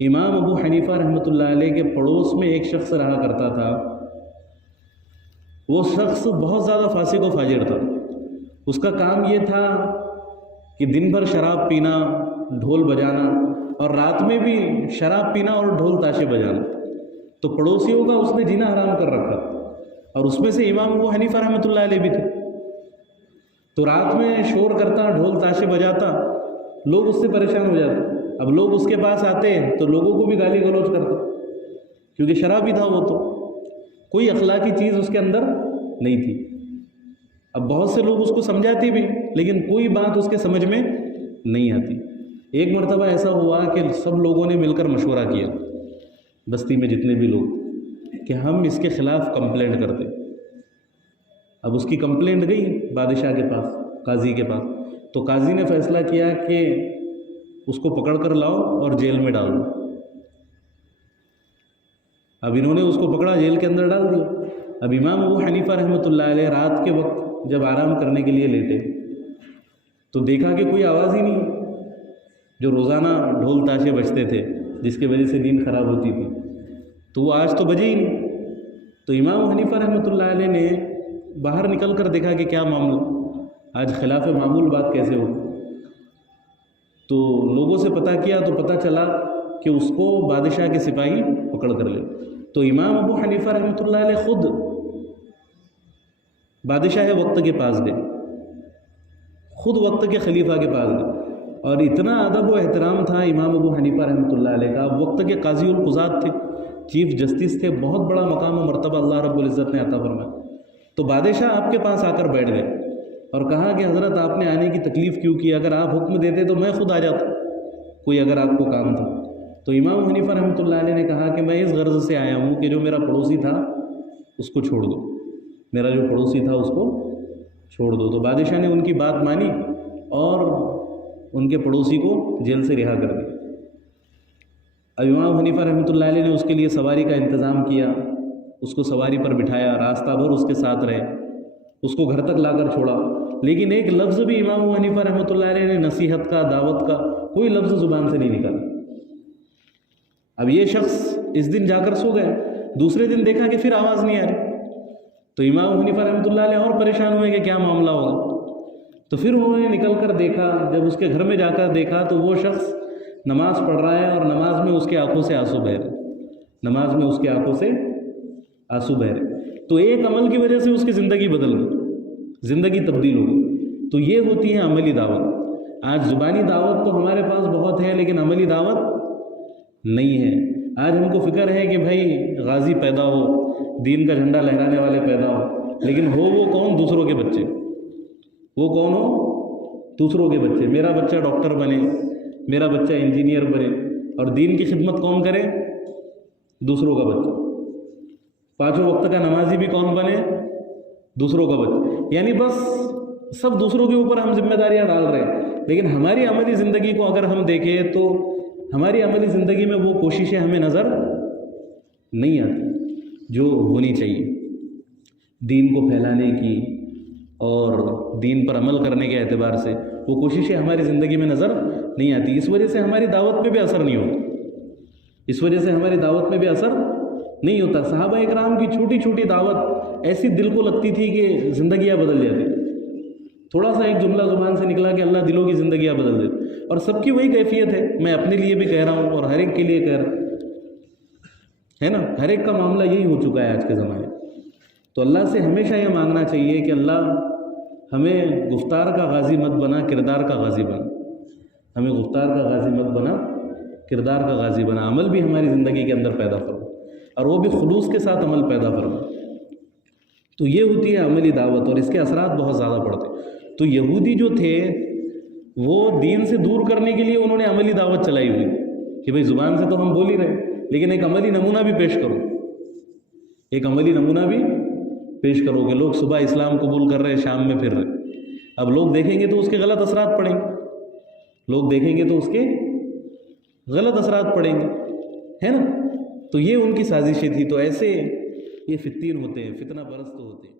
امام ابو حنیفہ رحمۃ اللہ علیہ کے پڑوس میں ایک شخص رہا کرتا تھا. وہ شخص بہت زیادہ فاسق و فاجر تھا. اس کا کام یہ تھا کہ دن بھر شراب پینا، ڈھول بجانا، اور رات میں بھی شراب پینا اور ڈھول تاشے بجانا. تو پڑوسیوں کا اس نے جینا حرام کر رکھا، اور اس میں سے امام ابو حنیفہ رحمۃ اللہ علیہ بھی تھے. تو رات میں شور کرتا، ڈھول تاشے بجاتا، لوگ اس سے پریشان ہو جاتے. اب لوگ اس کے پاس آتے تو لوگوں کو بھی گالی گلوچ کرتا، کیونکہ شرابی تھا وہ. تو کوئی اخلاقی چیز اس کے اندر نہیں تھی. اب بہت سے لوگ اس کو سمجھاتے بھی، لیکن کوئی بات اس کے سمجھ میں نہیں آتی. ایک مرتبہ ایسا ہوا کہ سب لوگوں نے مل کر مشورہ کیا، بستی میں جتنے بھی لوگ، کہ ہم اس کے خلاف کمپلینٹ کرتے. اب اس کی کمپلینٹ گئی بادشاہ کے پاس، قاضی کے پاس. تو قاضی نے فیصلہ کیا کہ اس کو پکڑ کر لاؤ اور جیل میں ڈال دو. اب انہوں نے اس کو پکڑا، جیل کے اندر ڈال دیا. اب امام ابو حنیفہ رحمۃ اللہ علیہ رات کے وقت جب آرام کرنے کے لیے لیٹے تو دیکھا کہ کوئی آواز ہی نہیں. جو روزانہ ڈھول تاشے بجتے تھے جس کی وجہ سے نیند خراب ہوتی تھی، تو وہ آج تو بجے ہی نہیں. تو امام ابو حنیفہ رحمۃ اللہ علیہ نے باہر نکل کر دیکھا کہ کیا معاملہ، آج خلاف معمول بات کیسے ہو. تو لوگوں سے پتہ کیا تو پتہ چلا کہ اس کو بادشاہ کے سپاہی پکڑ کر لے. تو امام ابو حنیفہ رحمۃ اللہ علیہ خود بادشاہ وقت کے پاس گئے، خود وقت کے خلیفہ کے پاس گئے. اور اتنا ادب و احترام تھا امام ابو حنیفہ رحمۃ اللہ علیہ کا. وقت کے قاضی القضات تھے، چیف جسٹس تھے، بہت بڑا مقام و مرتبہ اللہ رب العزت نے عطا فرمایا. تو بادشاہ آپ کے پاس آ کر بیٹھ گئے اور کہا کہ حضرت آپ نے آنے کی تکلیف کیوں کی؟ اگر آپ حکم دیتے تو میں خود آ جاتا، کوئی اگر آپ کو کام تھا. تو امام حنیفہ رحمۃ اللہ علیہ نے کہا کہ میں اس غرض سے آیا ہوں کہ جو میرا پڑوسی تھا اس کو چھوڑ دو، میرا جو پڑوسی تھا اس کو چھوڑ دو. تو بادشاہ نے ان کی بات مانی اور ان کے پڑوسی کو جیل سے رہا کر دیا. اب امام حنیفہ رحمۃ اللہ علیہ نے اس کے لیے سواری کا انتظام کیا، اس کو سواری پر بٹھایا، راستہ بھر اس کے ساتھ رہے، اس کو گھر تک لا کر چھوڑا. لیکن ایک لفظ بھی امام ابو حنیفہ رحمۃ اللہ علیہ نے نصیحت کا، دعوت کا کوئی لفظ زبان سے نہیں نکالا. اب یہ شخص اس دن جا کر سو گئے، دوسرے دن دیکھا کہ پھر آواز نہیں آ رہی. تو امام ابو حنیفہ رحمۃ اللہ علیہ اور پریشان ہوئے کہ کیا معاملہ ہوگا. تو پھر انہوں نے نکل کر دیکھا، جب اس کے گھر میں جا کر دیکھا تو وہ شخص نماز پڑھ رہا ہے اور نماز میں اس کے آنکھوں سے آنسو بہہ رہے، نماز میں اس کے آنکھوں سے آنسو بہہ رہے. تو ایک عمل کی وجہ سے اس کی زندگی بدل گئی، زندگی تبدیل ہو گئی. تو یہ ہوتی ہے عملی دعوت. آج زبانی دعوت تو ہمارے پاس بہت ہے، لیکن عملی دعوت نہیں ہے. آج ہم کو فکر ہے کہ بھائی غازی پیدا ہو، دین کا جھنڈا لہرانے والے پیدا ہو، لیکن ہو وہ کون؟ دوسروں کے بچے. وہ کون ہو؟ دوسروں کے بچے. میرا بچہ ڈاکٹر بنے، میرا بچہ انجینئر بنے، اور دین کی خدمت کون کرے؟ دوسروں کا بچہ. پانچوں وقت کا نمازی بھی کون بنے؟ دوسروں کا بچہ. یعنی بس سب دوسروں کے اوپر ہم ذمہ داریاں ڈال رہے ہیں. لیکن ہماری عملی زندگی کو اگر ہم دیکھیں تو ہماری عملی زندگی میں وہ کوششیں ہمیں نظر نہیں آتی جو ہونی چاہیے دین کو پھیلانے کی اور دین پر عمل کرنے کے اعتبار سے. وہ کوششیں ہماری زندگی میں نظر نہیں آتی. اس وجہ سے ہماری دعوت میں بھی اثر نہیں ہوتا، اس وجہ سے ہماری دعوت میں بھی اثر نہیں ہوتا. صحابہ اکرام کی چھوٹی چھوٹی دعوت ایسی دل کو لگتی تھی کہ زندگیاں بدل جاتی. تھوڑا سا ایک جملہ زبان سے نکلا کہ اللہ دلوں کی زندگیاں بدل دیتے. اور سب کی وہی کیفیت ہے. میں اپنے لیے بھی کہہ رہا ہوں اور ہر ایک کے لیے کہہ رہا ہوں، ہے نا. ہر ایک کا معاملہ یہی ہو چکا ہے آج کے زمانے. تو اللہ سے ہمیشہ یہ مانگنا چاہیے کہ اللہ ہمیں گفتار کا غازی مت بنا، کردار کا غازی بنا. ہمیں گفتار کا غازی مت بنا، کردار کا غازی بنا. عمل بھی ہماری زندگی کے اندر پیدا فرما، اور وہ بھی خلوص کے ساتھ عمل پیدا فرما. تو یہ ہوتی ہے عملی دعوت، اور اس کے اثرات بہت زیادہ پڑتے. تو یہودی جو تھے وہ دین سے دور کرنے کے لیے انہوں نے عملی دعوت چلائی ہوئی کہ بھئی زبان سے تو ہم بول ہی رہے، لیکن ایک عملی نمونہ بھی پیش کرو، ایک عملی نمونہ بھی پیش کرو کہ لوگ صبح اسلام قبول کر رہے، شام میں پھر رہے. اب لوگ دیکھیں گے تو اس کے غلط اثرات پڑیں گے، لوگ دیکھیں گے تو اس کے غلط اثرات پڑیں گے، ہے نا. تو یہ ان کی سازشیں تھی. تو ایسے یہ فتین ہوتے ہیں، فتنہ پرست ہوتے ہیں.